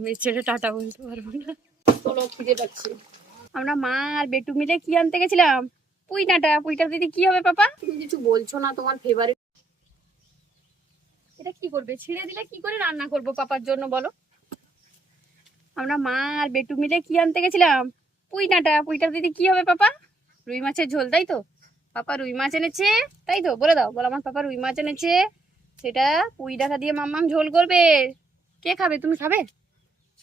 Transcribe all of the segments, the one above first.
গরমের ছেড়ে টাটা বলতে পারবো না। চলো খিদে পাচ্ছি। আমরা মা আর বেটু মিলে কি আনতে গেছিলাম? পুইটা দিদি কি হবে পাপা? তুমি কিছু বলছো না, তোমার ফেভারিট। এটা কি করবে? ছিঁড়ে দিলে কি করে রান্না করবো পাপার জন্য বলো? আমরা মা আর বেটু মিলে কি আনতে গেছিলাম? পুইটা দিদি কি হবে পাপা? রুই মাছের ঝোল, তাই তো? পাপা রুই মাছ এনেছে, তাই তো? বলে দাও, বলো আমার পাপা রুই মাছ এনেছে, সেটা পুঁই ডাঁটা দিয়ে মাম্মাম ঝোল করবে। কে খাবে? তুমি খাবে?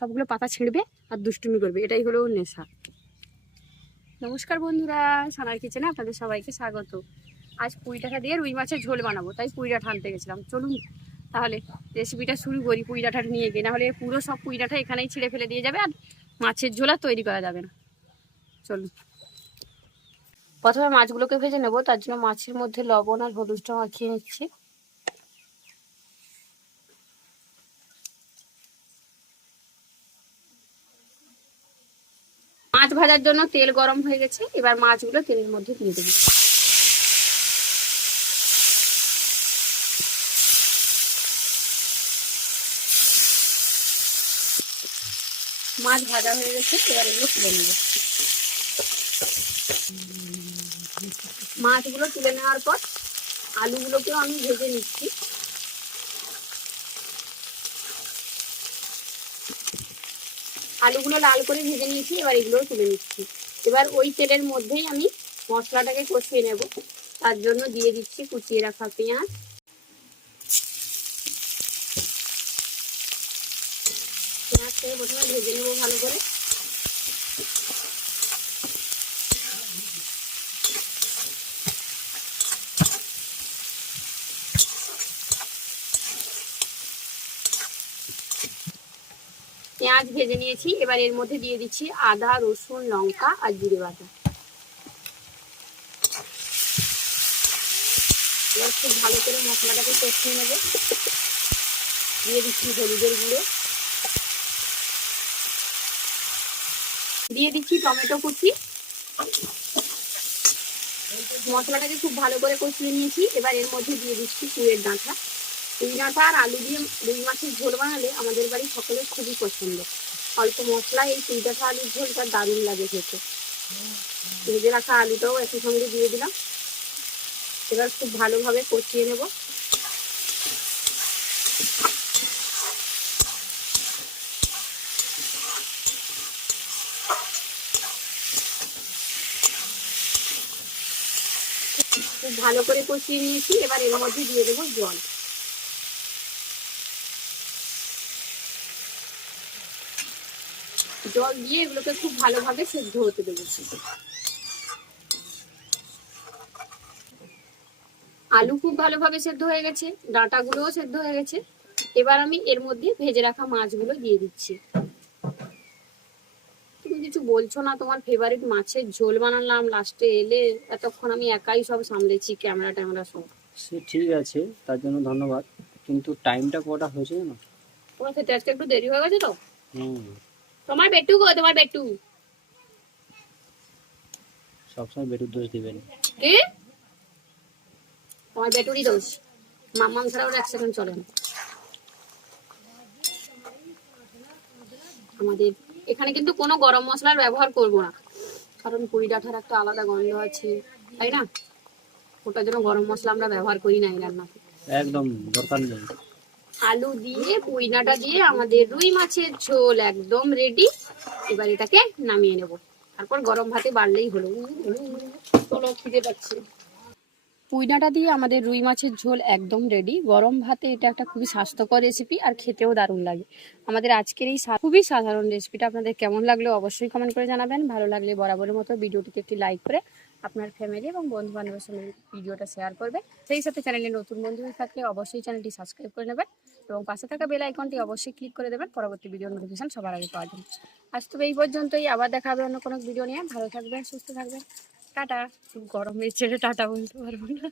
সবগুলো পাতা ছিঁড়বে আর দুষ্টুমি করবে, এটাই হলো ওর নেশা। নমস্কার বন্ধুরা, সানার কিচেনে আপনাদের সবাইকে স্বাগত। আজ পুঁই ডাঁটা দিয়ে রুই মাছের ঝোল বানাবো, তাই পুঁই ডাঁটা আনতে গেছিলাম। চলুন তাহলে রেসিপিটা শুরু করি পুঁই ডাঁটাটা নিয়ে গিয়ে, নাহলে পুরো সব পুঁই ডাঁটা এখানেই ছিঁড়ে ফেলে দিয়ে যাবে আর মাছের ঝোল আর তৈরি করা যাবে না। চলুন, প্রথমে মাছগুলোকে ভেজে নেবো, তার জন্য মাছের মধ্যে লবণ আর হলুদটা মাখিয়ে নিচ্ছি। মাছ ভাজার জন্য তেল গরম হয়ে গেছে, এবার মাছগুলো তেলের মধ্যে দিয়ে দেবো। মাছ ভাজা হয়ে গেছে, এবার এগুলো তুলে নেব। মাছগুলো তুলে নেওয়ার পর আলুগুলোকেও আমি ভেজে নিচ্ছি। আলুগুলো লাল করে ভেজে নিয়েছি, এবার এগুলোও তুলে নিচ্ছি। এবার ওই তেলের মধ্যেই আমি মশলাটাকে কষিয়ে নেব, তার জন্য দিয়ে দিচ্ছি কুচিয়ে রাখা পেঁয়াজ। পেঁয়াজটাকে প্রথমে ভেজে নেবো ভালো করে। পেঁয়াজ ভেজে নিয়েছি, এবার এর মধ্যে দিয়ে দিচ্ছি আদা, রসুন, লঙ্কা আর জিরে বাটা। এবার খুব ভালো করে মশলাটাকে কষিয়ে নেব। দিয়ে দিচ্ছি হলুদের গুঁড়ো, দিয়ে দিচ্ছি টমেটো কুচি। মশলাটাকে খুব ভালো করে কষিয়ে নিয়েছি, এবার এর মধ্যে দিয়ে দিচ্ছি পুঁইয়ের ডাঁটা। পুঁই ডাঁটা আর আলু দিয়ে রুই মাছের ঝোল বানালে আমাদের বাড়ির সকলের খুবই পছন্দ। অল্প মশলায় এই পুঁই ডাঁটা আলুর ঝোলটা দারুণ লাগে খেতে। ভেজে রাখা আলুটাও একই সঙ্গে দিয়ে দিলাম। এবার খুব ভালোভাবে কষিয়ে নেব। খুব ভালো করে কষিয়ে নিয়েছি, এবার এর মধ্যে দিয়ে দেবো জল। জল দিয়ে এগুলোকে খুব ভালোভাবে সেদ্ধ হতে দেবো। আলু খুব ভালোভাবে সেদ্ধ হয়ে গেছে, ডাঁটাগুলোও সেদ্ধ হয়ে গেছে। এবার আমি এর মধ্যে ভেজে রাখা মাছগুলো দিয়ে দিচ্ছি। তুমি কিছু বলছো না, তোমার ফেভারিট মাছের ঝোল বানালাম, লাস্টে এলে এতক্ষণ আমি একাই সব সামলেছি, ক্যামেরা ট্যামেরা সব। সে ঠিক আছে, তার জন্য ধন্যবাদ, কিন্তু টাইমটা কটা হয়েছে না? তোমার খেতে আজকে একটু দেরি হয়ে গেছে তো। তোমার বেটু গো, তোমার বেটু সবসময় বেটুর দোষ দিবেন। কি? তোমার বেটুরই দোষ, মাম্মাম ছাড়া ওর এক সেকেন্ড চলে না। আমাদের এখানে কিন্তু কোনো গরম মশলার ব্যবহার করব না, কারণ পুঁই ডাঁটার একটা আলাদা গন্ধ আছে, তাই না? ওটার জন্য গরম মশলা আমরা ব্যবহার করি না এই রান্নাতে, একদম দরকার নেই। আলু দিয়ে পুঁই ডাঁটা দিয়ে আমাদের রুই মাছের ঝোল একদম রেডি। এবার এটাকে নামিয়ে নেব, তারপর গরম ভাতে বাড়লেই হলো। চলো খিদে পাচ্ছি। পুঁই ডাঁটা দিয়ে আমাদের রুই মাছের ঝোল একদম রেডি। গরম ভাতে এটা একটা খুবই স্বাস্থ্যকর রেসিপি আর খেতেও দারুণ লাগে। আমাদের আজকের এই খুবই সাধারণ রেসিপিটা আপনাদের কেমন লাগলো অবশ্যই কমেন্ট করে জানাবেন। ভালো লাগলে বরাবরের মতো ভিডিওটিতে একটি লাইক করে আপনার ফ্যামিলি এবং বন্ধু বান্ধবের সঙ্গে ভিডিওটা শেয়ার করবে। সেই সাথে চ্যানেলে নতুন বন্ধু হয়ে থাকলে অবশ্যই চ্যানেলটি সাবস্ক্রাইব করে নেবেন এবং পাশে থাকা বেল আইকনটি অবশ্যই ক্লিক করে দেবেন পরবর্তী ভিডিও নোটিফিকেশন সবার আগে পাওয়ার জন্য। আজ তবে এই পর্যন্তই, আবার দেখা হবে অন্য কোনো ভিডিও নিয়ে। ভালো থাকবেন, সুস্থ থাকবেন, টাটা। গরমের ছেড়ে টাটা বলতে পারবো না।